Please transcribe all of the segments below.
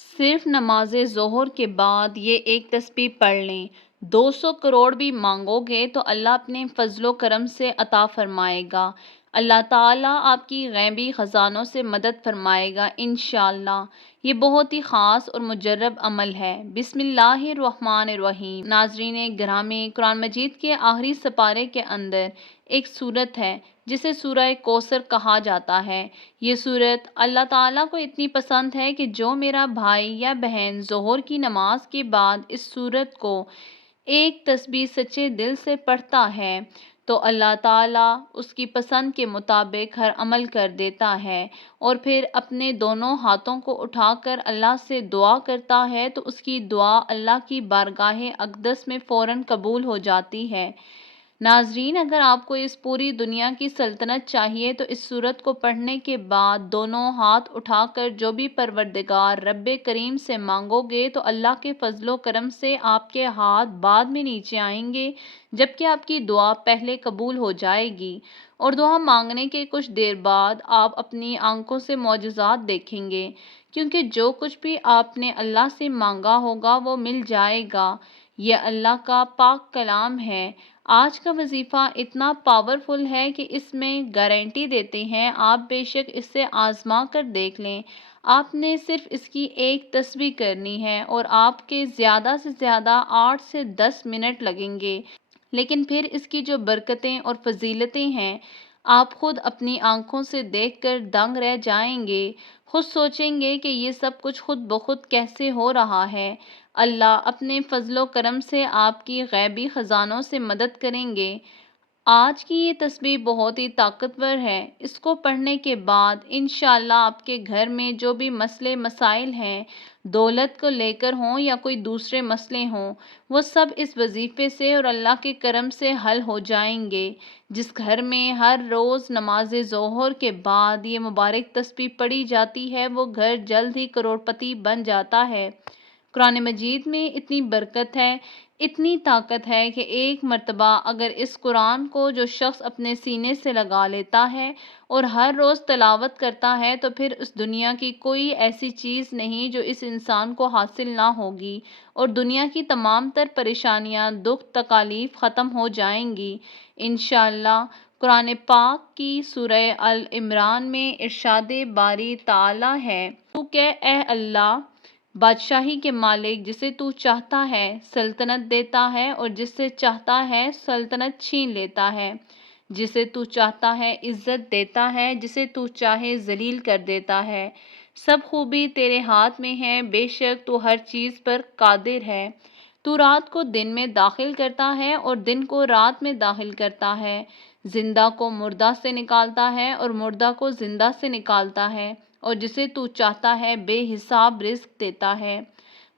صرف نماز ظہر کے بعد یہ ایک تسبیح پڑھ لیں۔ 200 کروڑ بھی مانگو گے تو اللہ اپنے فضل و کرم سے عطا فرمائے گا۔ اللہ تعالیٰ آپ کی غیبی خزانوں سے مدد فرمائے گا انشاءاللہ۔ یہ بہت ہی خاص اور مجرب عمل ہے۔ بسم اللہ الرحمن الرحیم۔ ناظرین گرامی، قرآن مجید کے آخری سپارے کے اندر ایک سورت ہے جسے سورہ کوثر کہا جاتا ہے۔ یہ سورت اللہ تعالیٰ کو اتنی پسند ہے کہ جو میرا بھائی یا بہن ظہر کی نماز کے بعد اس سورت کو ایک تسبیح سچے دل سے پڑھتا ہے تو اللہ تعالیٰ اس کی پسند کے مطابق ہر عمل کر دیتا ہے، اور پھر اپنے دونوں ہاتھوں کو اٹھا کر اللہ سے دعا کرتا ہے تو اس کی دعا اللہ کی بارگاہ اقدس میں فوراً قبول ہو جاتی ہے۔ ناظرین، اگر آپ کو اس پوری دنیا کی سلطنت چاہیے تو اس سورت کو پڑھنے کے بعد دونوں ہاتھ اٹھا کر جو بھی پروردگار رب کریم سے مانگو گے تو اللہ کے فضل و کرم سے آپ کے ہاتھ بعد میں نیچے آئیں گے، جبکہ آپ کی دعا پہلے قبول ہو جائے گی، اور دعا مانگنے کے کچھ دیر بعد آپ اپنی آنکھوں سے معجزات دیکھیں گے، کیونکہ جو کچھ بھی آپ نے اللہ سے مانگا ہوگا وہ مل جائے گا۔ یہ اللہ کا پاک کلام ہے۔ آج کا وظیفہ اتنا پاورفل ہے کہ اس میں گارنٹی دیتے ہیں، آپ بے شک اس سے آزما کر دیکھ لیں۔ آپ نے صرف اس کی ایک تسبیح کرنی ہے اور آپ کے زیادہ سے زیادہ 8 سے 10 منٹ لگیں گے، لیکن پھر اس کی جو برکتیں اور فضیلتیں ہیں آپ خود اپنی آنکھوں سے دیکھ کر دنگ رہ جائیں گے، خود سوچیں گے کہ یہ سب کچھ خود بخود کیسے ہو رہا ہے۔ اللہ اپنے فضل و کرم سے آپ کی غیبی خزانوں سے مدد کریں گے۔ آج کی یہ تسبیح بہت ہی طاقتور ہے۔ اس کو پڑھنے کے بعد انشاءاللہ آپ کے گھر میں جو بھی مسئلے مسائل ہیں، دولت کو لے کر ہوں یا کوئی دوسرے مسئلے ہوں، وہ سب اس وظیفے سے اور اللہ کے کرم سے حل ہو جائیں گے۔ جس گھر میں ہر روز نماز ظہر کے بعد یہ مبارک تسبیح پڑھی جاتی ہے وہ گھر جلد ہی کروڑپتی بن جاتا ہے۔ قرآن مجید میں اتنی برکت ہے، اتنی طاقت ہے کہ ایک مرتبہ اگر اس قرآن کو جو شخص اپنے سینے سے لگا لیتا ہے اور ہر روز تلاوت کرتا ہے تو پھر اس دنیا کی کوئی ایسی چیز نہیں جو اس انسان کو حاصل نہ ہوگی، اور دنیا کی تمام تر پریشانیاں، دکھ، تکالیف ختم ہو جائیں گی انشاءاللہ۔ قرآن پاک کی سورہ ال عمران میں ارشاد باری تعالیٰ ہے، تو کہ اے اللہ بادشاہی کے مالک، جسے تو چاہتا ہے سلطنت دیتا ہے اور جس سے چاہتا ہے سلطنت چھین لیتا ہے، جسے تو چاہتا ہے عزت دیتا ہے، جسے تو چاہے ذلیل کر دیتا ہے۔ سب خوبی تیرے ہاتھ میں ہے، بے شک تو ہر چیز پر قادر ہے۔ تو رات کو دن میں داخل کرتا ہے اور دن کو رات میں داخل کرتا ہے، زندہ کو مردہ سے نکالتا ہے اور مردہ کو زندہ سے نکالتا ہے، اور جسے تو چاہتا ہے بے حساب رزق دیتا ہے۔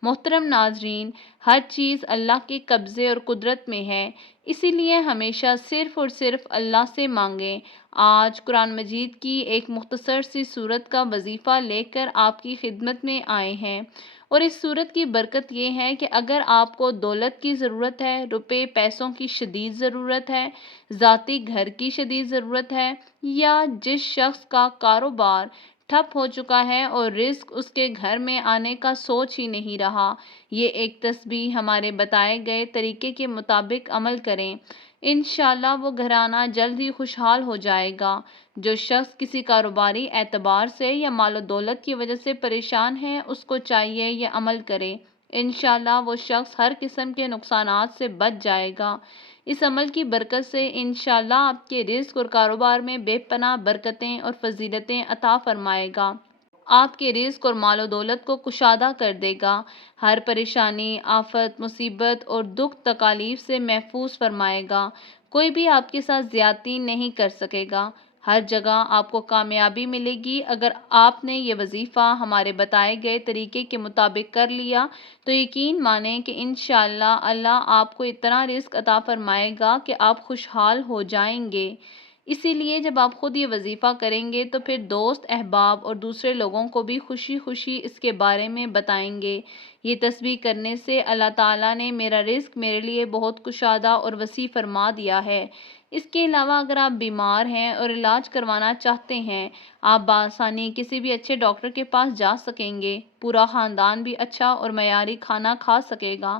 محترم ناظرین، ہر چیز اللہ کے قبضے اور قدرت میں ہے، اسی لیے ہمیشہ صرف اور صرف اللہ سے مانگیں۔ آج قرآن مجید کی ایک مختصر سی سورت کا وظیفہ لے کر آپ کی خدمت میں آئے ہیں، اور اس سورت کی برکت یہ ہے کہ اگر آپ کو دولت کی ضرورت ہے، روپے پیسوں کی شدید ضرورت ہے، ذاتی گھر کی شدید ضرورت ہے، یا جس شخص کا کاروبار ٹھپ ہو چکا ہے اور رزق اس کے گھر میں آنے کا سوچ ہی نہیں رہا، یہ ایک تسبیح ہمارے بتائے گئے طریقے کے مطابق عمل کریں، انشاءاللہ وہ گھرانہ جلد ہی خوشحال ہو جائے گا۔ جو شخص کسی کاروباری اعتبار سے یا مال و دولت کی وجہ سے پریشان ہے، اس کو چاہیے یہ عمل کرے، انشاءاللہ وہ شخص ہر قسم کے نقصانات سے بچ جائے گا۔ اس عمل کی برکت سے انشاءاللہ آپ کے رزق اور کاروبار میں بے پناہ برکتیں اور فضیلتیں عطا فرمائے گا۔ آپ کے رزق اور مال و دولت کو کشادہ کر دے گا، ہر پریشانی، آفت، مصیبت اور دکھ تکالیف سے محفوظ فرمائے گا۔ کوئی بھی آپ کے ساتھ زیادتی نہیں کر سکے گا، ہر جگہ آپ کو کامیابی ملے گی۔ اگر آپ نے یہ وظیفہ ہمارے بتائے گئے طریقے کے مطابق کر لیا تو یقین مانیں کہ انشاءاللہ اللہ آپ کو اتنا رزق عطا فرمائے گا کہ آپ خوشحال ہو جائیں گے۔ اسی لیے جب آپ خود یہ وظیفہ کریں گے تو پھر دوست، احباب اور دوسرے لوگوں کو بھی خوشی خوشی اس کے بارے میں بتائیں گے۔ یہ تسبیح کرنے سے اللہ تعالیٰ نے میرا رزق میرے لیے بہت کشادہ اور وسیع فرما دیا ہے، اس کے علاوہ اگر آپ بیمار ہیں اور علاج کروانا چاہتے ہیں، آپ بآسانی کسی بھی اچھے ڈاکٹر کے پاس جا سکیں گے، پورا خاندان بھی اچھا اور معیاری کھانا کھا سکے گا،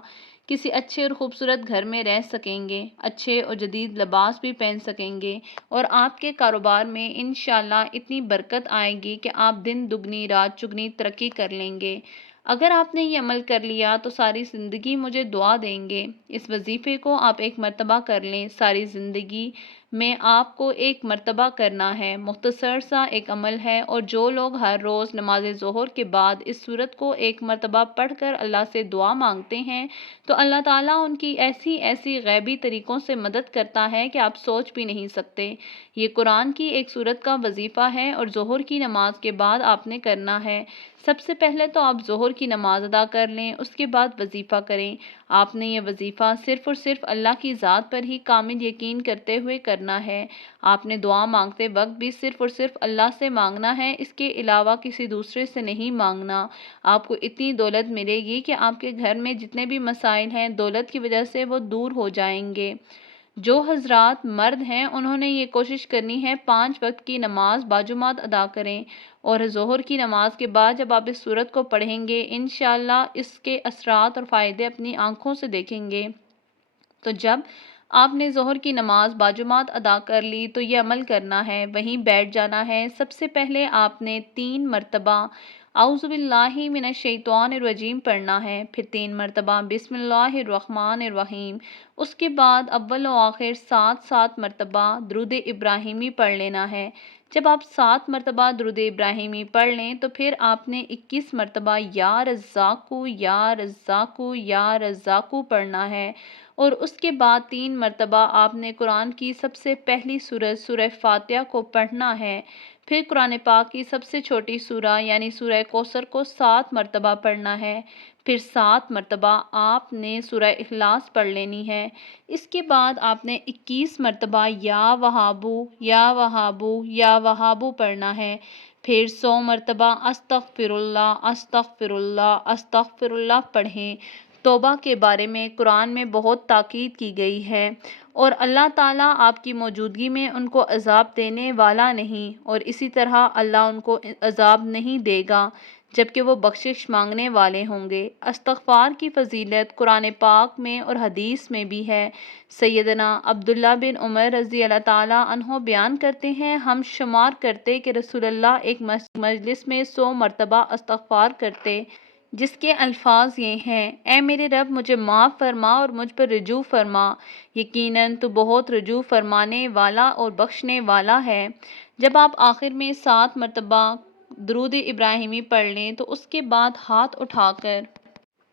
کسی اچھے اور خوبصورت گھر میں رہ سکیں گے، اچھے اور جدید لباس بھی پہن سکیں گے، اور آپ کے کاروبار میں انشاءاللہ اتنی برکت آئے گی کہ آپ دن دگنی رات چگنی ترقی کر لیں گے۔ اگر آپ نے یہ عمل کر لیا تو ساری زندگی مجھے دعا دیں گے۔ اس وظیفے کو آپ ایک مرتبہ کر لیں، ساری زندگی میں آپ کو ایک مرتبہ کرنا ہے، مختصر سا ایک عمل ہے، اور جو لوگ ہر روز نماز ظہر کے بعد اس سورت کو ایک مرتبہ پڑھ کر اللہ سے دعا مانگتے ہیں تو اللہ تعالیٰ ان کی ایسی ایسی غیبی طریقوں سے مدد کرتا ہے کہ آپ سوچ بھی نہیں سکتے۔ یہ قرآن کی ایک سورت کا وظیفہ ہے اور ظہر کی نماز کے بعد آپ نے کرنا ہے۔ سب سے پہلے تو آپ ظہر کی نماز ادا کر لیں، اس کے بعد وظیفہ کریں۔ آپ نے یہ وظیفہ صرف اور صرف اللہ کی ذات پر ہی کامل یقین کرتے ہوئے کرنا ہے۔ آپ نے دعا مانگتے وقت بھی صرف اور صرف اللہ سے مانگنا ہے، اس کے علاوہ کسی دوسرے سے نہیں مانگنا۔ آپ کو اتنی دولت ملے گی کہ آپ کے گھر میں جتنے بھی مسائل ہیں دولت کی وجہ سے وہ دور ہو جائیں گے۔ جو حضرات مرد ہیں انہوں نے یہ کوشش کرنی ہے 5 وقت کی نماز باجماعت ادا کریں، اور ظہر کی نماز کے بعد جب آپ اس سورت کو پڑھیں گے انشاءاللہ اس کے اثرات اور فائدے اپنی آنکھوں سے دیکھیں گے۔ تو جب آپ نے ظہر کی نماز باجماعت ادا کر لی تو یہ عمل کرنا ہے، وہیں بیٹھ جانا ہے۔ سب سے پہلے آپ نے 3 مرتبہ اعوذ باللہ من الشیطان الرجیم پڑھنا ہے، پھر 3 مرتبہ بسم اللہ الرحمن الرحیم، اس کے بعد اول و آخر 7 مرتبہ درود ابراہیمی پڑھ لینا ہے۔ جب آپ 7 مرتبہ درود ابراہیمی پڑھ لیں تو پھر آپ نے 21 مرتبہ یا رزاقو یا رزاقو یا رزاقو پڑھنا ہے، اور اس کے بعد 3 مرتبہ آپ نے قرآن کی سب سے پہلی سورہ سورہ فاتحہ کو پڑھنا ہے، پھر قرآن پاک کی سب سے چھوٹی سورہ یعنی سورہ کوثر کو 7 مرتبہ پڑھنا ہے، پھر 7 مرتبہ آپ نے سورہ اخلاص پڑھ لینی ہے۔ اس کے بعد آپ نے 21 مرتبہ یا وہابو یا وہابو یا وہابو پڑھنا ہے، پھر 100 مرتبہ استغفر اللہ استغفر اللہ استغفر اللہ پڑھیں۔ توبہ کے بارے میں قرآن میں بہت تاکید کی گئی ہے، اور اللہ تعالیٰ آپ کی موجودگی میں ان کو عذاب دینے والا نہیں، اور اسی طرح اللہ ان کو عذاب نہیں دے گا جبکہ وہ بخشش مانگنے والے ہوں گے۔ استغفار کی فضیلت قرآن پاک میں اور حدیث میں بھی ہے۔ سیدنا عبداللہ بن عمر رضی اللہ تعالیٰ عنہ بیان کرتے ہیں، ہم شمار کرتے کہ رسول اللہ ایک مجلس میں 100 مرتبہ استغفار کرتے، جس کے الفاظ یہ ہیں: اے میرے رب مجھے معاف فرما اور مجھ پر رجوع فرما، یقیناً تو بہت رجوع فرمانے والا اور بخشنے والا ہے۔ جب آپ آخر میں 7 مرتبہ درود ابراہیمی پڑھ لیں تو اس کے بعد ہاتھ اٹھا کر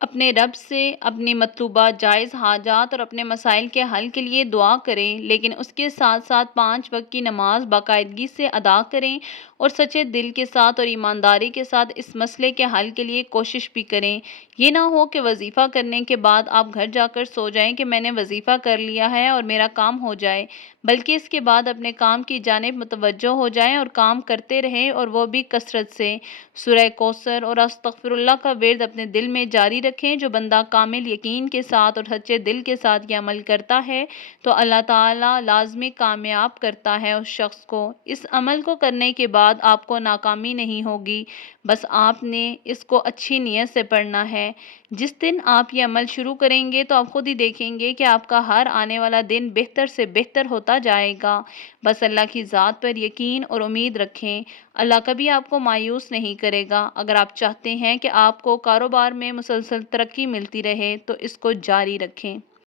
اپنے رب سے اپنی مطلوبہ جائز حاجات اور اپنے مسائل کے حل کے لیے دعا کریں، لیکن اس کے ساتھ ساتھ 5 وقت کی نماز باقاعدگی سے ادا کریں اور سچے دل کے ساتھ اور ایمانداری کے ساتھ اس مسئلے کے حل کے لیے کوشش بھی کریں۔ یہ نہ ہو کہ وظیفہ کرنے کے بعد آپ گھر جا کر سو جائیں کہ میں نے وظیفہ کر لیا ہے اور میرا کام ہو جائے، بلکہ اس کے بعد اپنے کام کی جانب متوجہ ہو جائیں اور کام کرتے رہیں، اور وہ بھی کثرت سے۔ سورہ کوثر اور استغفر اللہ کا ورد اپنے دل میں جاری رکھیں۔ جو بندہ کامل یقین کے ساتھ اور سچے دل کے ساتھ یہ عمل کرتا ہے تو اللہ تعالیٰ لازمی کامیاب کرتا ہے اس شخص کو۔ اس عمل کو کرنے کے بعد آپ کو ناکامی نہیں ہوگی، بس آپ نے اس کو اچھی نیت سے پڑھنا ہے۔ جس دن آپ یہ عمل شروع کریں گے تو آپ خود ہی دیکھیں گے کہ آپ کا ہر آنے والا دن بہتر سے بہتر ہوتا جائے گا۔ بس اللہ کی ذات پر یقین اور امید رکھیں، اللہ کبھی آپ کو مایوس نہیں کرے گا۔ اگر آپ چاہتے ہیں کہ آپ کو کاروبار میں مسلسل ترقی ملتی رہے تو اس کو جاری رکھیں۔